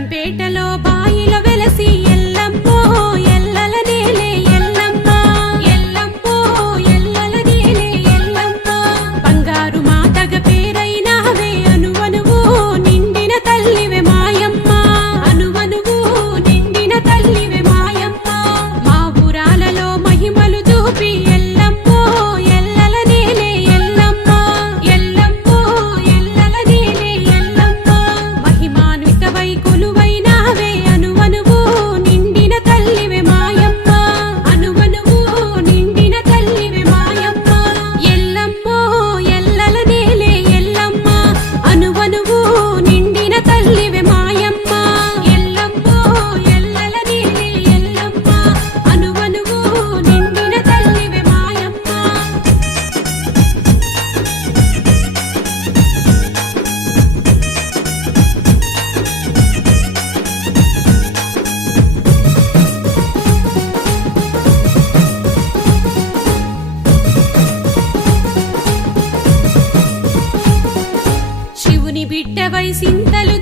రంపేటలో బాయిలో వెలసి ఎల్లమ్మో ఎల్లల నేలే ఎల్లమ్మ ఎల్లమ్మో ఎల్లల నేలే ఎల్లమ్మ బంగారు మాతగ పేరైనావే అనువనువు నిండిన తల్లివే మాయమ్మ అనువనువు నిండిన తల్లివే మాయమ్మ మా ఊరాలలో మహిమలు చూపి ఎల్లమ్మో ఎల్లల నేలే ఎల్లమ్మ ఎల్లమ్మో ఎల్లల నేలే ఎల్లమ్మ మహిమాన్వితవై కొలువైనావే అనువనువు నిండిన తల్లివే మాయమ్మ అనువనువు నిండిన తల్లివే మాయమ్మ ఎల్లమ్మో ఎల్లల నేలే ఎల్లమ్మ అనువనువు నిండిన తల్లివే మాయమ్మ ఎల్లమ్మో ఎల్లల నేలే ఎల్లమ్మ అనువనువు నిండిన తల్లివే మాయమ్మ శివుని బిడ్డవై సింతలు